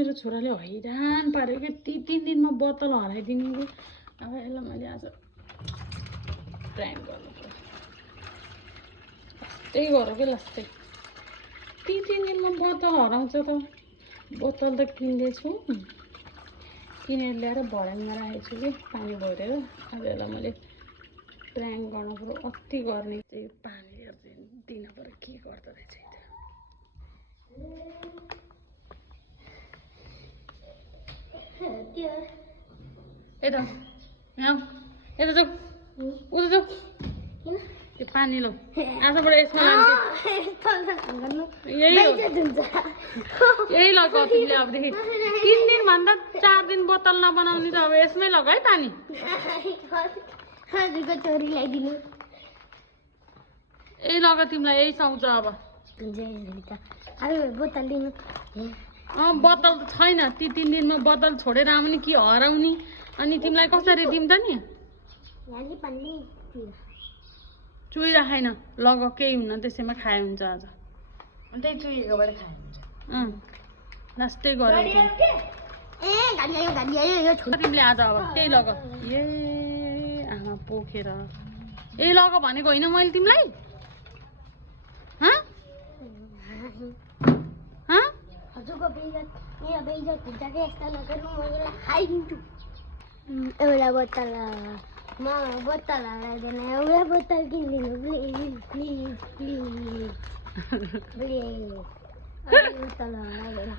मेरो छोराले हैरान पार्यो कि 3 दिनमा बोतल हराइदिने कि अब यसलाई मैले आज प्र्याङ्क गर्नु पर्यो त्यही गरौँ कि लास्टै 3 दिनमा बोतल हराउँछ त बोतल त किन्दैछु किनेर ल्याएर भर्याङमा राखेको छु कि पानी भरेर अब यसलाई मैले प्र्याङ्क गर्नु पर्यो अति गर्ने चाहिँ पानी लिएर दिन पर्यो के गर्दो रहेछ यता यहाँ यता जाऊ उता जाऊ त्यो पानी लो आजबाट यसमा लाग्यो यही लग तिमीले अबदेखि 3 दिन भन्दा 4 दिन बोतल नबनाउने त अब यसमै लग है पानी यही लग तिमीलाई यही सुहाउँछ अब बोतल त छैन 3 दिनमा बोतल छोडेर आउने कि हराउने अनि तिमीलाई कसरी दिउँ त नि चुइराखेन लग केही हुन्न त्यसैमा खाए हुन्छ आज त्यही चुइएकोबाट खाए हुन्छ लास्टै गरौँ तिमीले आज अब त्यही लग ए आमा पोखेर यही लग भनेको होइन मैले तिमीलाई एउटा बोतल बोतल हराइदिएन एउटा बोतल किनिदिनु प्लिज प्लिज प्लिज बोतल हराइदिएन